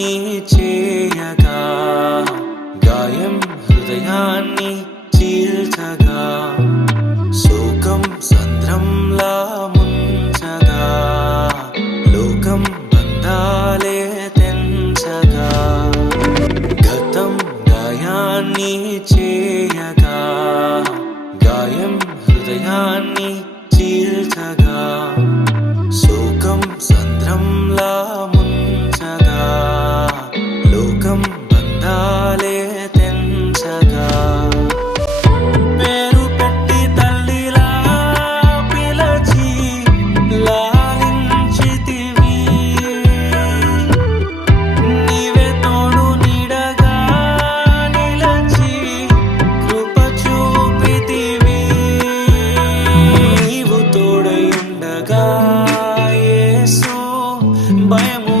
గాయాన్ని చేయగా, గాయం హృదయాన్ని చీల్చగా, శోకం సంద్రంలా ముంచగా, లోకం బంధాలే తెంచగా, గతం గాయాన్ని చేయగా, గాయం హృదయాన్ని చీల్చగా, శోకం సంద్రంలా ముంచగా, లోకం బంధాలే తెంచగా, పేరు పెట్టి తల్లిలా పిలచి లాలించితివి, నీవే తోడు నీడగా నిలచి కృప చూపితివి. నీవు తోడై ఉండగా యేసు భయము